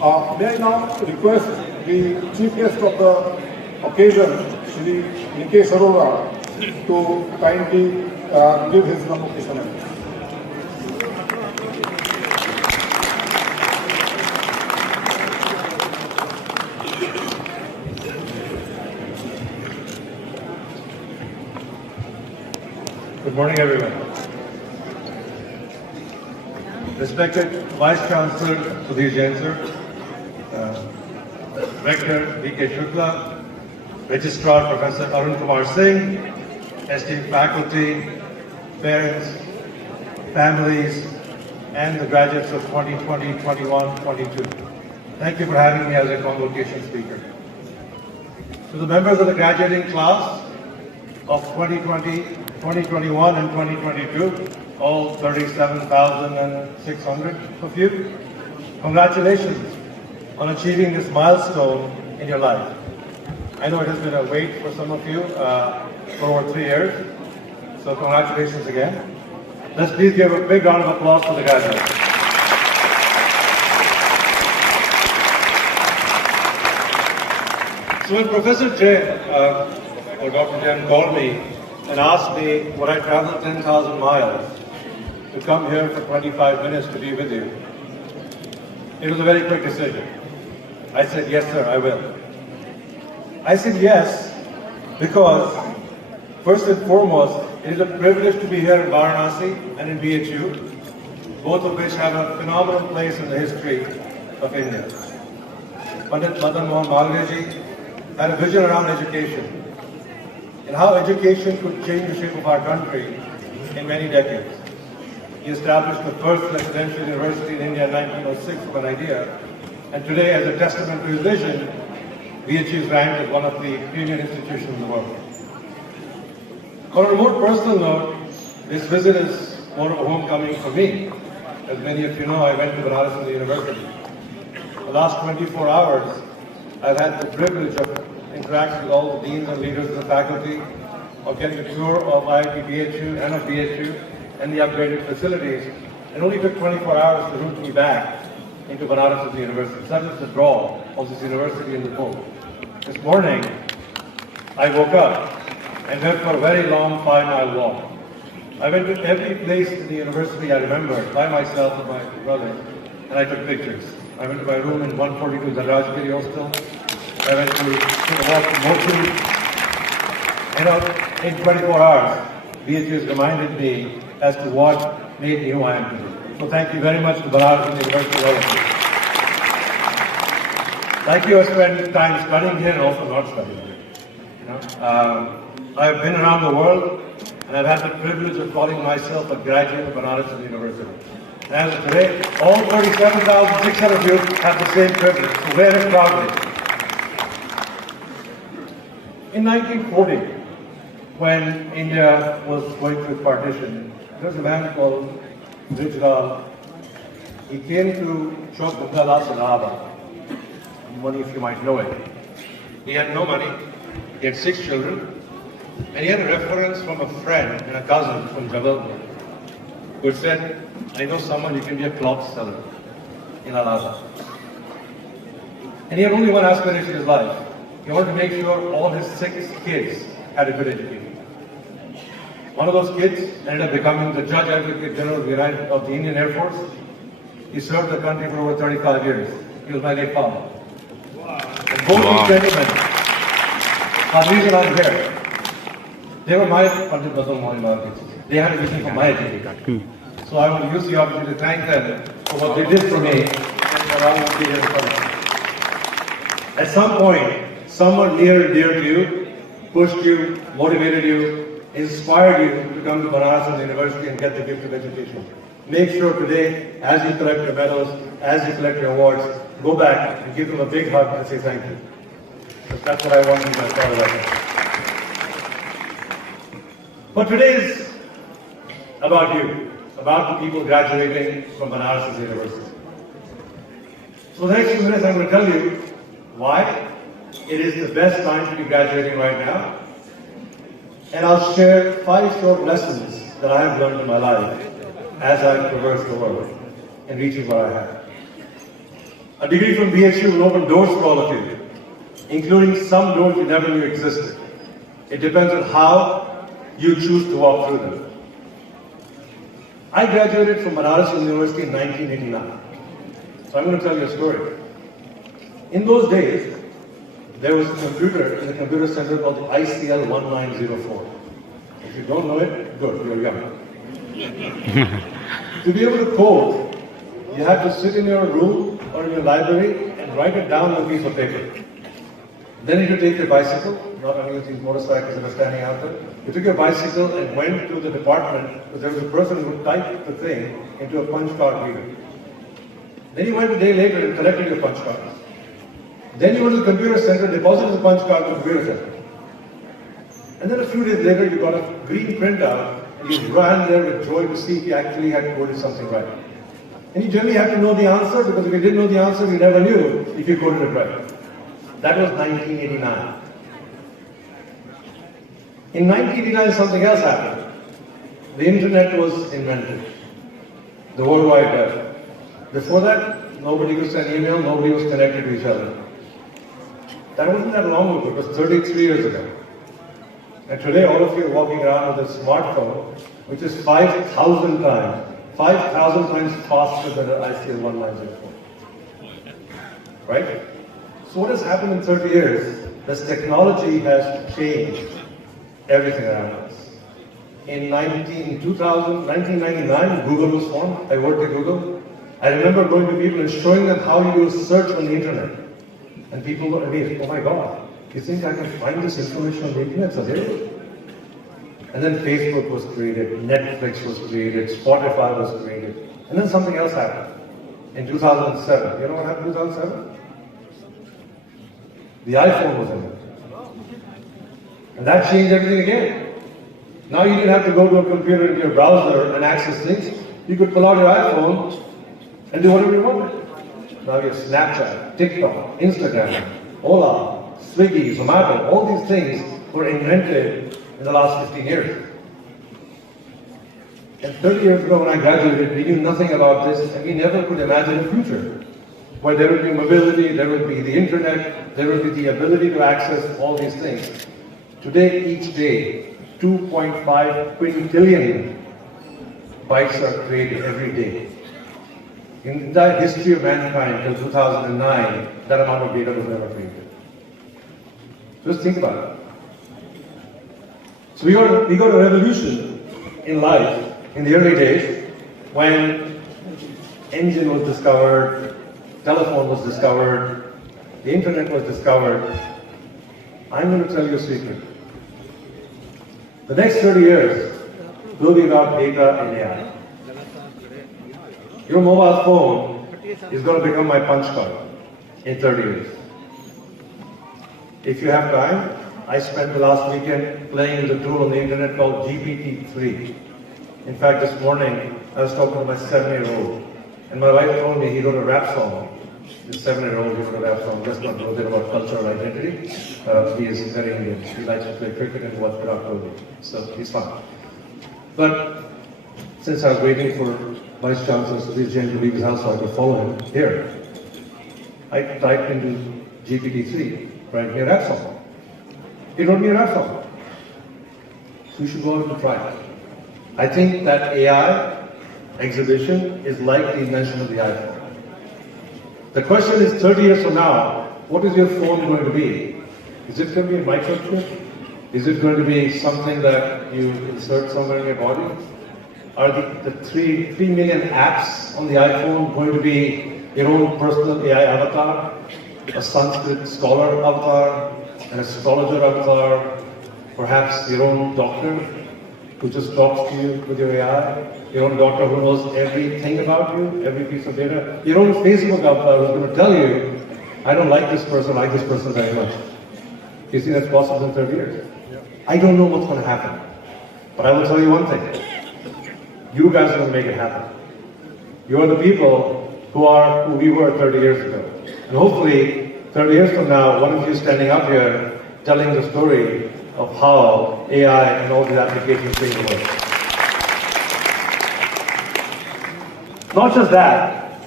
May I now request the chief guest of the occasion, Shri Nikesh Arora, to kindly give his convocation address. Good morning, everyone. Respected Vice Chancellor Sudhir Jain sir, Rector Nikesh Shukla, Registrar Professor Arun Kumar Singh, esteemed faculty, parents, families, and the graduates of 2020, 21, 22. Thank you for having me as a convocation speaker. To the members of the graduating class of 2020, 2021 and 2022, all 37,600 of you, congratulations on achieving this milestone in your life. I know it has been a wait for some of you for over 3 years, so congratulations again. Let's please give a big round of applause for the graduates. So when Professor Jain, or Dr. Jain called me and asked me would I travel 10,000 miles to come here for 25 minutes to be with you, it was a very quick decision. I said, yes sir, I will. I said yes because, first and foremost, it is a privilege to be here in Varanasi and in BHU, both of which have a phenomenal place in the history of India. Pandit Madan Mohan Malviya had a vision around education and how education could change the shape of our country in many decades. He established the first residential university in India in 1906 from an idea, and today, as a testament to his vision, BHU is ranked as one of the premier institutions in the world. On a more personal note, this visit is more of a homecoming for me. As many of you know, I went to Banaras Hindu University. The last 24 hours, I've had the privilege of interacting with all the deans and leaders of the faculty, of getting a tour of IIT BHU and of BHU and the upgraded facilities. It only took 24 hours to route me back into Banaras Hindu University. Such is the draw of this university in the book. This morning, I woke up and went for a very long 5-mile walk. I went to every place in the university I remembered by myself and my brother, and I took pictures. I went to my room in 142 Rajgiri Hostel. I went to the walk to Motu. In 24 hours, BHU has reminded me as to what made me who I am today. So thank you very much to Banaras Hindu University, all of you. Like you, I spent time studying here and also not studying here. I've been around the world, and I've had the privilege of calling myself a graduate of Banaras Hindu University. And as of today, all 37,600 of you have the same privilege, so wear it proudly. In 1940, when India was going through partition, there was a man called Rijlal. He came to Chowk Bungala Salaba. Many of you might know it. He had no money, he had 6 children, and he had a reference from a friend and a cousin from Jabalpur who said, I know someone, you can be a cloth seller in Allahabad. And he had only one aspiration in his life. He wanted to make sure all his 6 kids had a good education. One of those kids ended up becoming the Judge Advocate General of the Indian Air Force. He served the country for over 35 years. He was my late father. And both these gentlemen are the reason I'm here. They were my Pandit Madan Mohan Malviya. They had a vision for my education. So I want to use the opportunity to thank them for what they did for me and for allowing me to be here in front of you. At some point, someone near and dear to you pushed you, motivated you, inspired you to come to Banaras Hindu University and get the gift of education. Make sure today, as you collect your medals, as you collect your awards, go back and give them a big hug and say thank you. That's what I want you to do as part of that. But today is about you, about the people graduating from Banaras Hindu University. So the next few minutes I'm going to tell you why it is the best time to be graduating right now. And I'll share 5 short lessons that I have learned in my life as I traverse the world and reaching what I have. A degree from BHU will open doors for all of you, including some doors you never knew existed. It depends on how you choose to walk through them. I graduated from Banaras Hindu University in 1989. So I'm going to tell you a story. In those days, there was a computer in the computer center called the ICL 1904. If you don't know it, good, you're young. To be able to code, you had to sit in your room or in your library and write it down on a piece of paper. Then you could take your bicycle, not any of these motorcycles that are standing out there. You took your bicycle and went to the department because there was a person who would type the thing into a punch card reader. Then you went a day later and collected your punch cards. Then you went to the computer center, deposited the punch card in the computer center. And then a few days later, you got a green printout and you ran there with joy to see if you actually had coded something right. And you generally have to know the answer because if you didn't know the answer, you never knew if you coded it right. That was 1989. In 1989, something else happened. The internet was invented. The World Wide Web. Before that, nobody could send email, nobody was connected to each other. That wasn't that long ago, it was 33 years ago. And today all of you are walking around with a smartphone, which is 5,000 times faster than an ICL 1904. Right? So what has happened in 30 years? This technology has changed everything around us. In 1999, Google was formed. I worked at Google. I remember going to people and showing them how you do a search on the internet. And people were amazed, oh my God, you think I can find this information on the internet? It's available. And then Facebook was created, Netflix was created, Spotify was created. And then something else happened. In 2007, you know what happened in 2007? The iPhone was invented. And that changed everything again. Now you didn't have to go to a computer in your browser and access things. You could pull out your iPhone and do whatever you wanted. Now you have Snapchat, TikTok, Instagram, Ola, Swiggy, Zomato, all these things were invented in the last 15 years. And 30 years ago when I graduated, we knew nothing about this and we never could imagine a future where there would be mobility, there would be the internet, there would be the ability to access all these things. Today, each day, 2.5 quintillion bytes are created every day. In the entire history of mankind till 2009, that amount of data was never created. Just think about it. So we got a revolution in life in the early days when engine was discovered, telephone was discovered, the internet was discovered. I'm going to tell you a secret. The next 30 years will be about data and AI. Your mobile phone is going to become my punch card in 30 years. If you have time, I spent the last weekend playing with a tool on the internet called GPT-3. In fact, this morning I was talking to my 7-year-old, and my wife told me he wrote a rap song. This 7-year-old wrote a rap song, just not a bit about cultural identity. He is very Indian. He likes to play cricket and watch Virat Kohli, so he's fun. But since I was waiting for Vice Chancellor Satish Jain to leave his house so I could follow him here, I typed into GPT-3, write me a rap song. He wrote me a rap song. So you should go out and try it. I think that AI exhibition is like the invention of the iPhone. The question is 30 years from now, what is your phone going to be? Is it going to be a microchip? Is it going to be something that you insert somewhere in your body? Are the 3 million apps on the iPhone going to be your own personal AI avatar? A Sanskrit scholar avatar? An astrologer avatar? Perhaps your own doctor who just talks to you with your AI? Your own doctor who knows everything about you, every piece of data? Your own Facebook avatar who's going to tell you, I don't like this person, I like this person very much. You see that's possible in 30 years? I don't know what's going to happen. But I will tell you one thing. You guys are going to make it happen. You are the people who we were 30 years ago. And hopefully, 30 years from now, one of you standing up here telling the story of how AI and all these applications change the world. Not just that,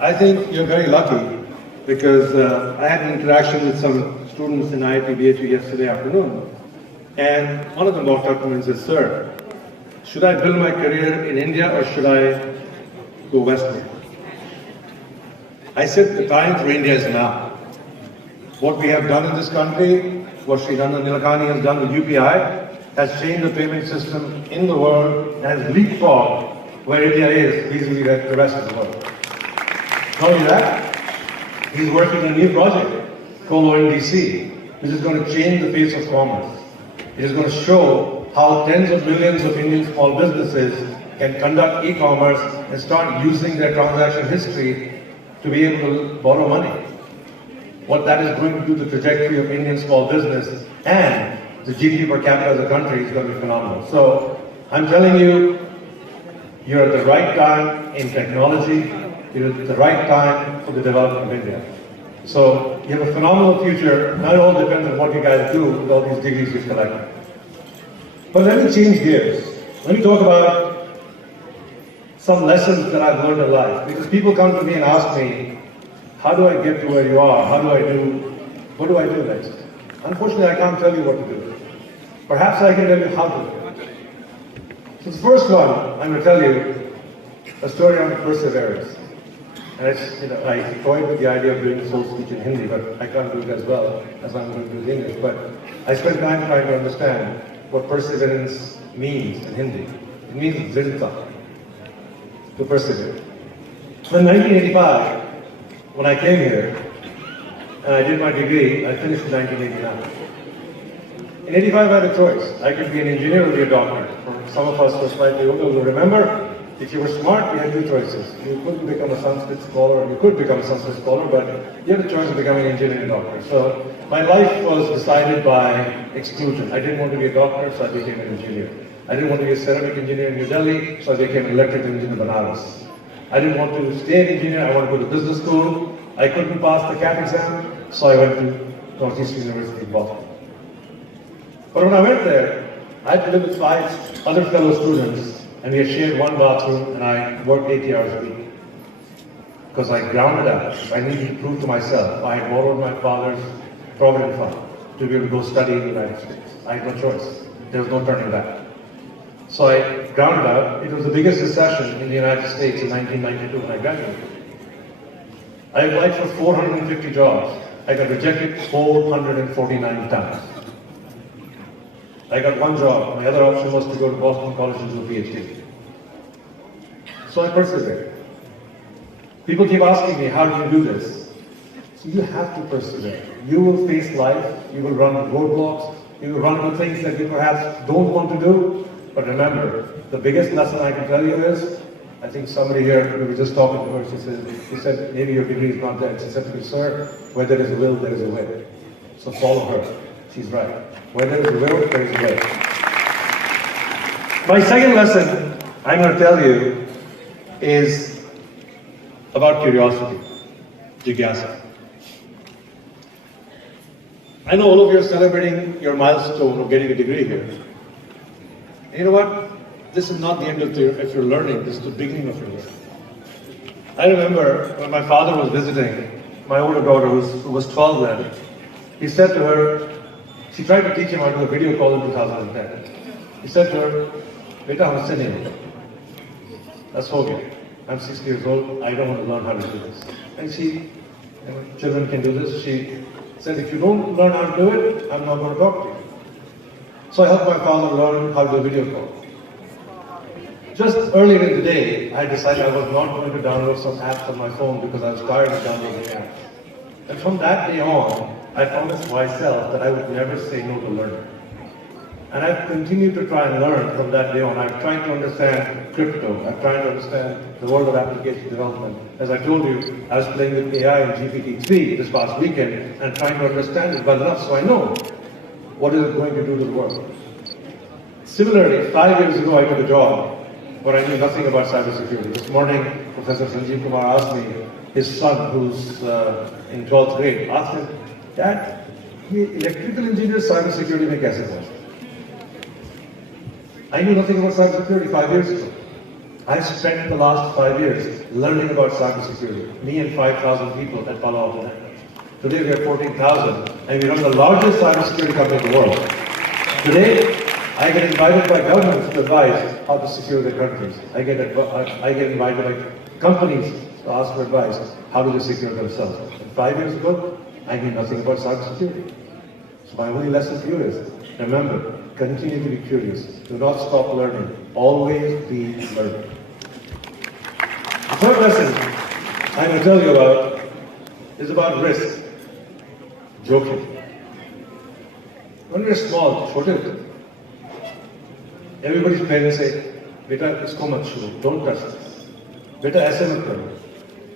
I think you're very lucky because I had an interaction with some students in IIT BHU yesterday afternoon, and one of them walked up to me and said, "Sir, should I build my career in India or should I go westward?" I said, the time for India is now. What we have done in this country, what Shri Nilakani has done with UPI, has changed the payment system in the world and has leapfrogged where India is vis-a-vis the rest of the world. Not only that, he's working on a new project called ONDC, which is going to change the face of commerce. It is going to show how tens of millions of Indian small businesses can conduct e-commerce and start using their transaction history to be able to borrow money. What that is going to do to the trajectory of Indian small business and the GDP per capita as a country is going to be phenomenal. So I'm telling you, you're at the right time in technology, you're at the right time for the development of India. So you have a phenomenal future. Now it all depends on what you guys do with all these degrees you've collected. But let me change gears. Let me talk about some lessons that I've learned in life. Because people come to me and ask me, how do I get to where you are? What do I do next? Unfortunately, I can't tell you what to do. Perhaps I can tell you how to do it. So the first one, I'm going to tell you a story on perseverance. And it's, I toyed with the idea of doing a soul speech in Hindi, but I can't do it as well as I'm going to do it in English. But I spent time trying to understand what perseverance means in Hindi. It means dridhta, to persevere. In 1985, when I came here, and I did my degree, I finished in 1989. In 85, I had a choice. I could be an engineer or be a doctor. For some of us who are slightly older will remember, if you were smart, you had two choices. You couldn't become a Sanskrit scholar, you could become a Sanskrit scholar, but you had a choice of becoming an engineer and a doctor. So my life was decided by exclusion. I didn't want to be a doctor, so I became an engineer. I didn't want to be a ceramic engineer in New Delhi, so I became an electrical engineer in Banaras. I didn't want to stay an engineer, I wanted to go to business school. I couldn't pass the CAT exam, so I went to Varanasi University in Boston. But when I went there, I had to live with 5 other fellow students, and we had shared one bathroom, and I worked 80 hours a week. Because I grounded out. I needed to prove to myself. I had borrowed my father's provident fund to be able to go study in the United States. I had no choice. There was no turning back. So I grounded out. It was the biggest recession in the United States in 1992 when I graduated. I applied for 450 jobs. I got rejected 449 times. I got one job. My other option was to go to Boston College and do a PhD. So I persevered. People keep asking me, how do you do this? So you have to persevere. You will face life. You will run into roadblocks. You will run into things that you perhaps don't want to do. But remember, the biggest lesson I can tell you is, I think somebody here, we were just talking to her, she said, maybe your degree is not there. She said to me, sir, where there is a will, there is a way. So follow her. She's right. Where there is a will, there is a way. My second lesson I'm going to tell you is about curiosity, jigyasa. I know all of you are celebrating your milestone of getting a degree here. And you know what? This is not the end of your learning, this is the beginning of your learning. I remember when my father was visiting my older daughter who was 12 then, he said to her, she tried to teach him how to do a video call in 2010. He said to her, Beta, humse nahi hoga. That's okay. I'm 60 years old, I don't want to learn how to do this. And she, children can do this, she said, if you don't learn how to do it, I'm not going to talk to you. So I helped my father learn how to do a video call. Just earlier in the day, I decided I was not going to download some apps on my phone because I was tired of downloading apps. And from that day on, I promised myself that I would never say no to learning. And I've continued to try and learn from that day on. I've tried to understand crypto. I've tried to understand the world of application development. As I told you, I was playing with AI and GPT-3 this past weekend and trying to understand it well enough so I know what is it going to do to the world. Similarly, 5 years ago I took a job where I knew nothing about cybersecurity. This morning, Professor Sanjeev Kumar asked me, his son who's in 12th grade, asked him, Dad, electrical engineer cybersecurity mein kaise pahunche? I knew nothing about cybersecurity 5 years ago. I've spent the last 5 years learning about cybersecurity. Me and 5,000 people at Palo Alto Networks. Today we are 14,000 and we run the largest cybersecurity company in the world. Today, I get invited by governments to advise how to secure their countries. I get invited by companies to ask for advice, how do they secure themselves. And 5 years ago, I knew nothing about cybersecurity. So my only lesson to you is, remember, continue to be curious. Do not stop learning. Always be learning. The third lesson I'm going to tell you about is about risk. Joking. When we're small, छोटे, everybody's parents say, "Beta, इसको मत छुओ, don't touch this. Beta, ऐसे मत करो.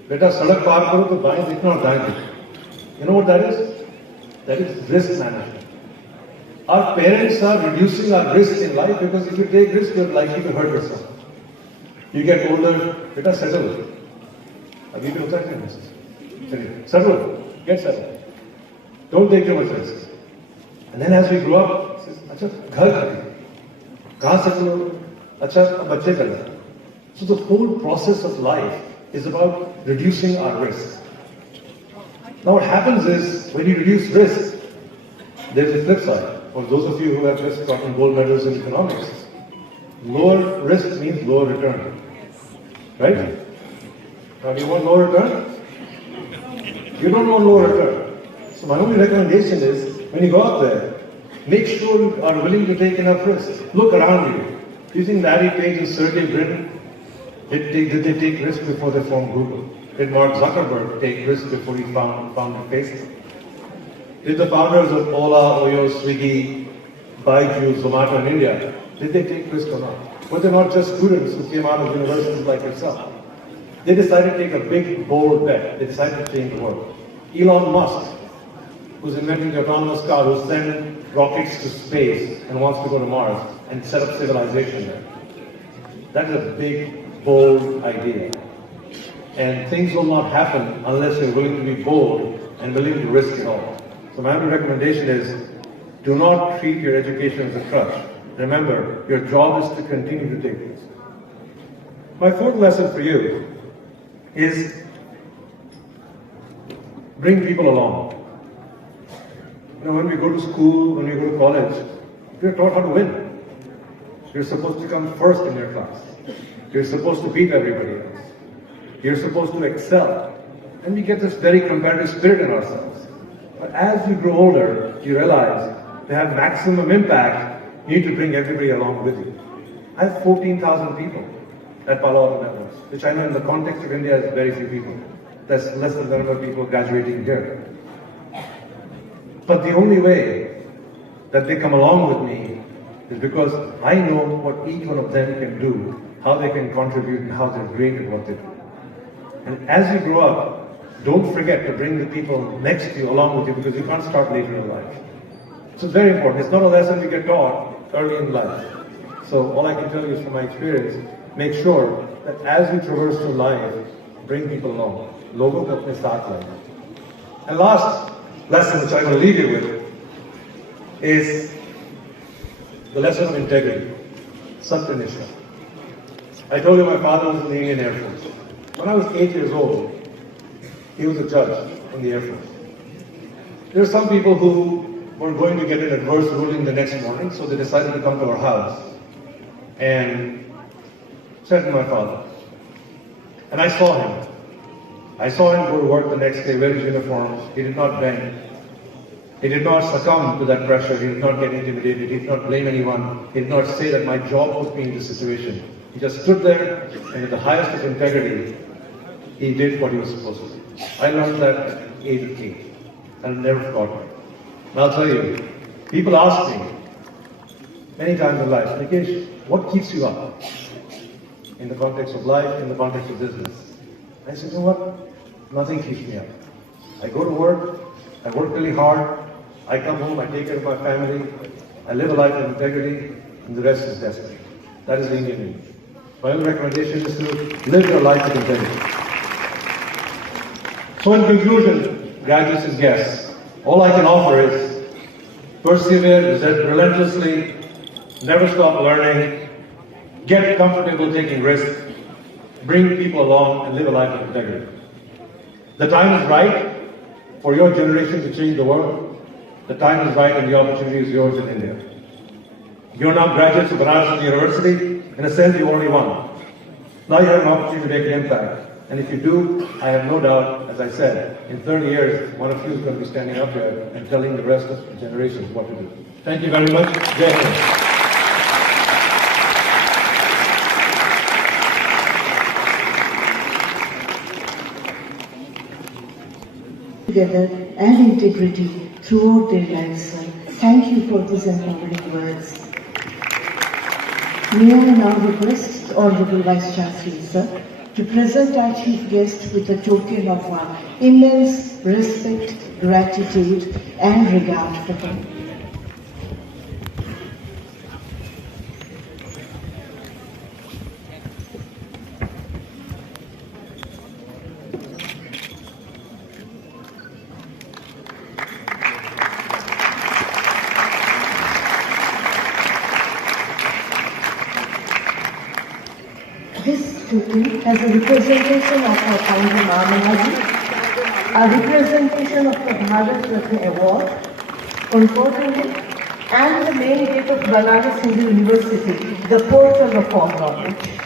Beta, सड़क पार करो तो बाएं देखना और दाएं देखना." You know what that is? That is risk management. Our parents are reducing our risk in life because if you take risk, you're likely to hurt yourself. You get older, beta, settle. Abhi bhi hota hai na? Settle. Get settled. Don't take too much risk. And then as we grow up, says, "Acha, ghar khari. Kahan settle ho? Acha, ab bacche karna." So the whole process of life is about reducing our risk. Now what happens is, when you reduce risk, there's a flip side. For those of you who have just gotten gold medals in economics, lower risk means lower return. Right? Now do you want lower return? You don't want lower return. So my only recommendation is, when you go out there, make sure you are willing to take enough risk. Look around you. Do you think Larry Page and Sergey Brin, did they take risk before they formed Google? Did Mark Zuckerberg take risk before he founded Facebook? Did the founders of Ola, Oyo, Swiggy, BHU, Zomato in India, did they take risk or not? Were they not just students who came out of universities like yourself? They decided to take a big, bold bet. They decided to change the world. Elon Musk, who's inventing the autonomous car, who sends rockets to space and wants to go to Mars and set up civilization there. That is a big, bold idea. And things will not happen unless you're willing to be bold and willing to risk it all. So my only recommendation is, do not treat your education as a crutch. Remember, your job is to continue to take risks. My fourth lesson for you is bring people along. You know, when we go to school, when we go to college, we're taught how to win. You're supposed to come first in your class. You're supposed to beat everybody else. You're supposed to excel. And we get this very competitive spirit in ourselves. But as you grow older, you realize to have maximum impact, you need to bring everybody along with you. I have 14,000 people at Palo Alto Networks, which I know in the context of India is very few people. That's less than the number of people graduating here. But the only way that they come along with me is because I know what each one of them can do, how they can contribute, and how they're great at what they do. And as you grow up, don't forget to bring the people next to you along with you, because you can't start later in life. So it's very important. It's not a lesson we get taught early in life. So all I can tell you is from my experience, make sure that as you traverse through life, bring people along. Logo ko apne saath laye. And last lesson which I'm going to leave you with is the lesson of integrity. Satyanishtha. I told you my father was in the Indian Air Force. When I was 8 years old, he was a judge in the Air Force. There are some people who were going to get an adverse ruling the next morning, so they decided to come to our house and said to my father. And I saw him. I saw him go to work the next day, wear his uniform. He did not bend. He did not succumb to that pressure. He did not get intimidated. He did not blame anyone. He did not say that my job put me in this situation. He just stood there and with the highest of integrity, he did what he was supposed to do. I learned that at age of 8. I'll never forget it. And I'll tell you, people ask me many times in life, Nikesh, what keeps you up? In the context of life, in the context of business. I said, you know what? Nothing keeps me up. I go to work, I work really hard, I come home, I take care of my family, I live a life of integrity, and the rest is destiny. That is the Indian way. My only recommendation is to live your life with integrity. So in conclusion, graduates and guests, all I can offer is persevere relentlessly, never stop learning, get comfortable taking risks, bring people along and live a life of integrity. The time is right for your generation to change the world. The time is right and the opportunity is yours in India. You're now graduates of Banaras Hindu University. In a sense, you already won. Now you have an opportunity to make an impact. And if you do, I have no doubt, as I said, in 30 years, one of you is going to be standing up here and telling the rest of the generations what to do. Thank you very much. Jai Hind. Together and integrity throughout their lives, sir. Thank you for these empowering words. May I now request the Honorable Vice Chancellor, sir, to present our chief guest with a token of our immense respect, gratitude, and regard for him. This token has a representation of our founder Mamaji, a representation of the Bharat Ratna Award conferred on him, and the main gate of Banaras Hindu University, the portal of all knowledge.